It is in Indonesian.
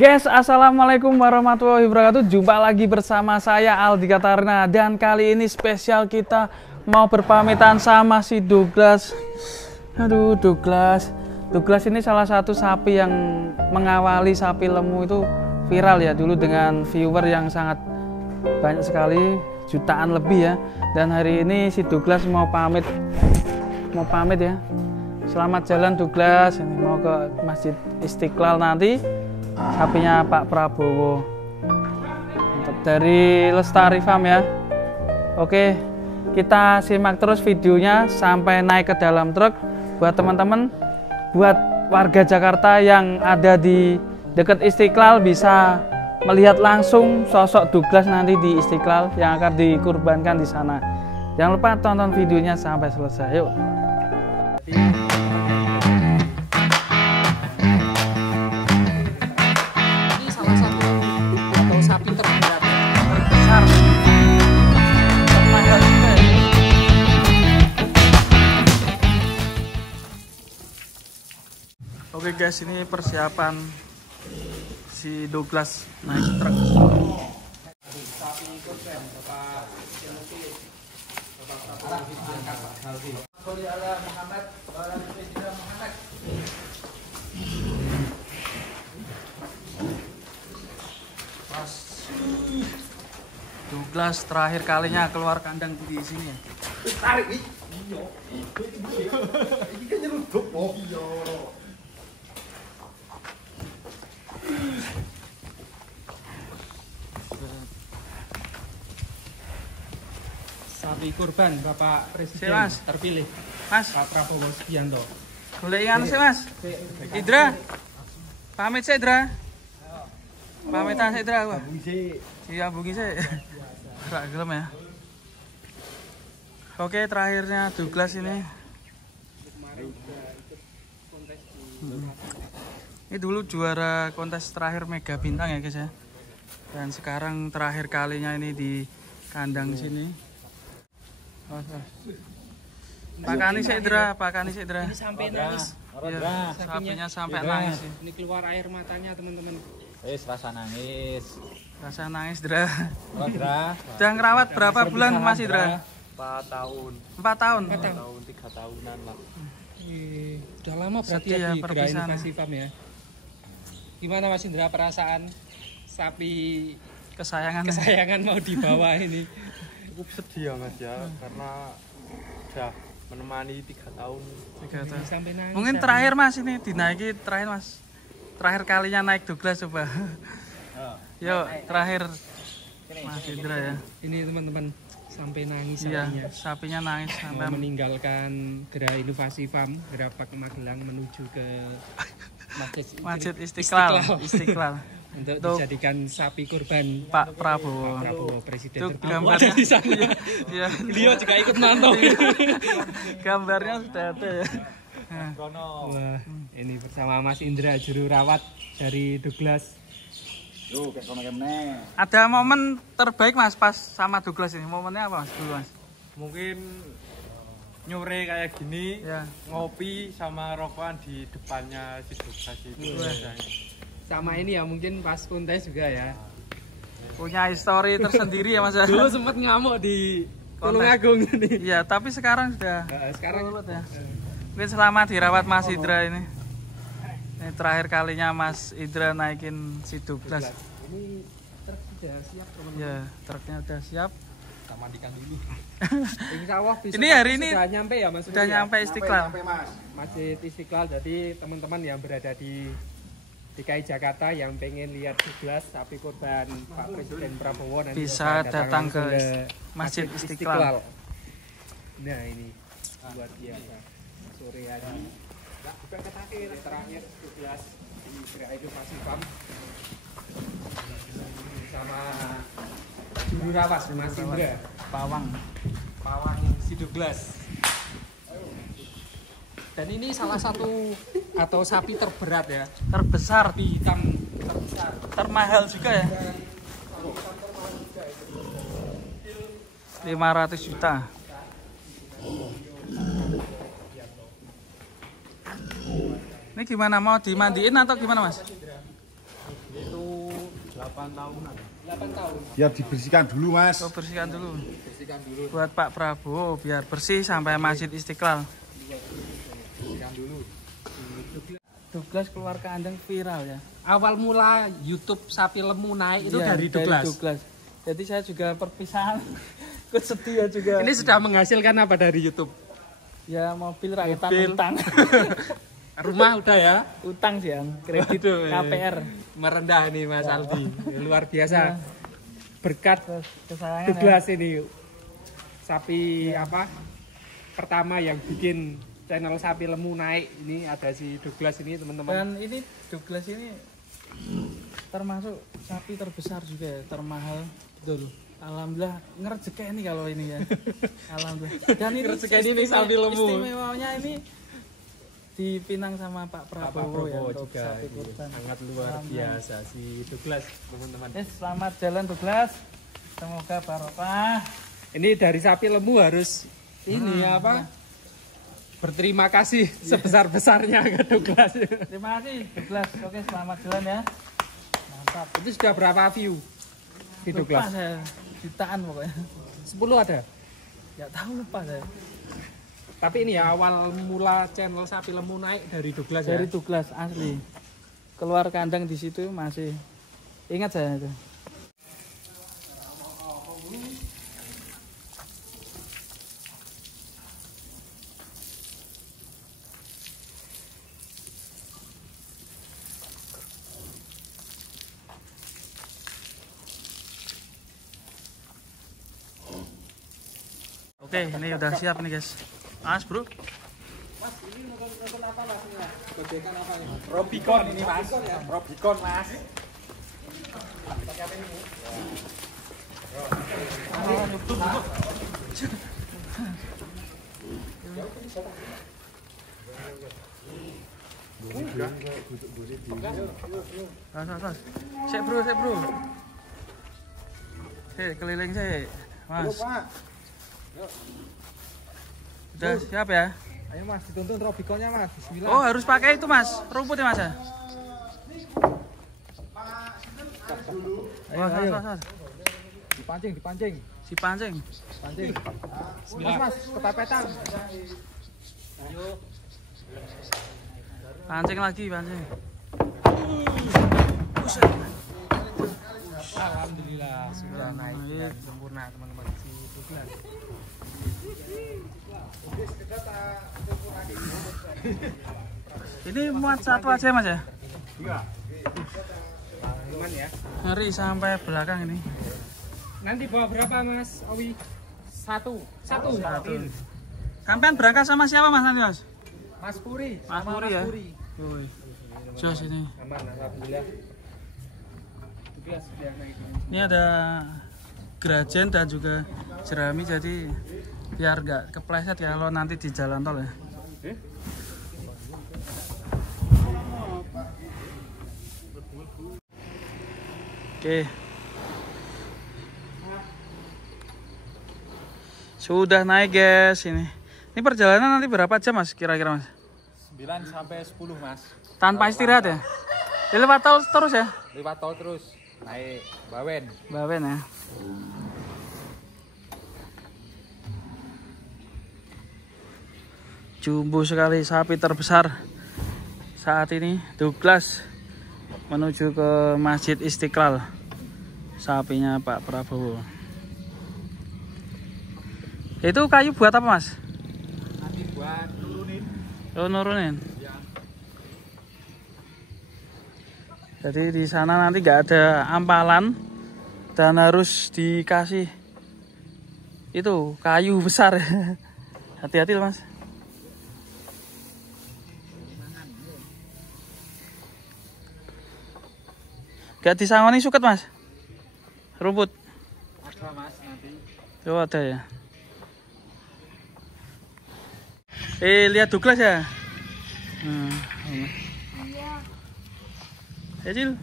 Guys, assalamualaikum warahmatullahi wabarakatuh. Jumpa lagi bersama saya Aldi Katarina. Dan kali ini spesial kita mau berpamitan sama si Douglas. Aduh, Douglas ini salah satu sapi yang mengawali sapi lemu itu viral ya dulu, dengan viewer yang sangat banyak sekali, jutaan lebih ya. Dan hari ini si Douglas mau pamit ya. Selamat jalan Douglas, ini mau ke Masjid Istiqlal nanti. Sapinya Pak Prabowo. Untuk dari Lestari Farm ya. Oke, kita simak terus videonya sampai naik ke dalam truk. Buat teman-teman, buat warga Jakarta yang ada di dekat Istiqlal bisa melihat langsung sosok Douglas nanti di Istiqlal yang akan dikurbankan di sana. Jangan lupa tonton videonya sampai selesai. Yuk. Oke guys, ini persiapan si Douglas naik truk. Douglas terakhir kalinya keluar kandang di sini ya. Tarik nih. Iya. Ini kan nyelundup kok. Iya. Sapi kurban Bapak Presiden Mas terpilih, Mas Pak Prabowo Subianto. Boleh ingat sih Mas. Idra, pamit sih Idra. Pamitan sih Idra. Iya bungi sih. Gak gelem ya. Oke, terakhirnya Douglas ini. Ini dulu juara kontes terakhir Mega Bintang ya guys ya. Dan sekarang terakhir kalinya ini di kandang sini. Pakani Sedra. Ini sampai nangis. Ya, sapinya sampai nangis. Ini keluar air matanya teman-teman. Rasa nangis. Rasa nangis Dra. Dra. Udah ngerawat berapa bulan Mas Dra? 4 tahun. 4 tahun. 4 tahun, 3 tahunan lah. Udah lama berarti Sedih ya ya di Gera Inovasi Farm ya. Gimana Mas Indra perasaan sapi kesayangan mau dibawa ini? Cukup sedih ya Mas ya, karena udah menemani 3 tahun. 3 tahun. Sampai nangis. Mungkin terakhir Mas ini dinaiki terakhir Mas. Terakhir kalinya naik Douglas coba. Yuk, terakhir Mas Indra ya. Ini teman-teman sampai nangis Iya, sapinya. sapinya nangis sampai Mau meninggalkan Gera Inovasi Farm, Gera Pak Magelang menuju ke Masjid Istiqlal. Untuk dijadikan sapi kurban Pak Prabowo. Presiden Itu gambarnya di sana. Iya. Beliau juga ikut nonton. Gambarnya sudah ada ya. Wah, ini bersama Mas Indra juru rawat dari Douglas. Ada momen terbaik Mas pas sama Douglas ini. Momennya apa Mas dulu Mas? Mungkin nyore kayak gini, Ya. ngopi sama rokokan di depannya si Douglas itu. Sama ini ya mungkin pas kontes juga ya. Punya histori tersendiri ya Mas. Dulu sempat ngamuk di Tulungagung ini. Iya, tapi sekarang sudah Sekarang lulus ya. Mungkin selamat dirawat Mas Indra ini. Ini terakhir kalinya Mas Indra naikin si Douglas. ini truk sudah siap teman-teman. Ya, truknya udah siap. Kita mandikan dulu. Insya Allah Ini hari ini sudah nyampe ya Mas. Sudah nyampe Istiqlal. Masjid Istiqlal. Jadi teman-teman yang berada di DKI Jakarta yang pengen lihat Douglas sapi kurban Pak Presiden Prabowo nanti Bisa datang ke Masjid Masjid Istiqlal. Nah ini luar biasa sore hari. Terakhir Douglas di Gera Inovasi Farm sama juru rawat Mas Indra Pawang si Douglas. Dan ini salah satu atau sapi terberat ya, terbesar, sapi hitam terbesar, termahal juga ya. 500 juta. Ini gimana, mau dimandiin atau gimana Mas? Itu 8 tahunan. 8 tahun. Ya dibersihkan dulu mas. Oh, bersihkan dulu. Bersihkan dulu. Buat Pak Prabowo biar bersih sampai Masjid Istiqlal. Bersihkan dulu. Douglas keluar kandang viral ya. Awal mula YouTube sapi lemu naik itu Iya, dari Douglas. Jadi saya juga perpisahan ikut setia juga. Ini sudah menghasilkan apa dari YouTube? Ya mobil rakyat Mobil. utang. Rumah udah ya? Utang sih yang kredit Waduh, KPR. Merendah nih Mas Aldi. Luar biasa. Berkat Terus kesayangan Douglas ini sapi apa? Pertama yang bikin channel sapi lemu naik. Ini ada si Douglas ini teman-teman. Dan ini Douglas ini termasuk sapi terbesar juga ya, termahal betul. Alhamdulillah ngerejekeni kalau ini ya. Alhamdulillah. Dan ini Ngerejekeni nih sapi lemu. Istimewanya ini dipinang sama Pak Pak Prabowo, ya Prabowo untuk juga sapi ini. kurban. Sangat luar biasa si Douglas teman-teman. Selamat jalan Douglas. Semoga barokah. Ini dari sapi lemu harus ini apa? Berterima kasih sebesar-besarnya ke Douglas. Terima kasih Douglas. Oke, selamat jalan ya. Mantap. Itu sudah berapa view di Lupa Douglas? saya, jutaan pokoknya. 10 ada. Nggak tahu, lupa saya. Tapi ini ya awal mula channel sapi lemu naik dari Douglas Dari ya. Douglas asli. Keluar kandang di situ masih ingat saya itu. Oke, ini udah siap nih guys. Mas bro. Mas, ini nonton apa Mas? Gojekan apa ini? Robicon ini Mas. Robicon Mas. Mas. Sik bro. Sik keliling sik. Mas. Udah siap ya? Ayo Mas, dituntun Robiconnya Mas. Bismillah. Oh, harus pakai itu Mas. Rumput ya Mas ya? Ayo. Mas. Dipancing. Si pancing. Pancing. Mas, ketapetan. Pancing lagi. Alhamdulillah sudah naik dengan sempurna teman-teman si Douglas. Ini muat satu aja Mas ya? Iya. Aman ya. Ngeri sampai belakang ini. Nanti bawa berapa Mas Owi? Satu. Sampean berangkat sama siapa Mas nanti Mas? Mas Puri. Mas Sama Puri ya? Puri. Woi. Jos ini. Aman, alhamdulillah. Douglas sudah naik. Ini ada grajen dan juga jerami jadi biar nggak kepleset ya kalau nanti di jalan tol ya. Oke. Sudah naik guys ini. Ini perjalanan nanti berapa jam Mas kira-kira Mas? 9 sampai 10 Mas. Tanpa istirahat ya? Di lewat tol terus ya? Lewat tol terus naik Bawen. Bawen ya. Jumbo sekali sapi terbesar saat ini Douglas menuju ke Masjid Istiqlal. Sapinya Pak Prabowo. Itu kayu buat apa Mas? Nanti buat turunin. Oh, nurunin. Ya. Jadi di sana nanti nggak ada ampalan dan harus dikasih itu kayu besar. Hati-hati loh Mas. Gak disangoni suket Mas? Rumput? Ada Mas nanti. Oh ada ya. Lihat Douglas ya? Iya. Kecil.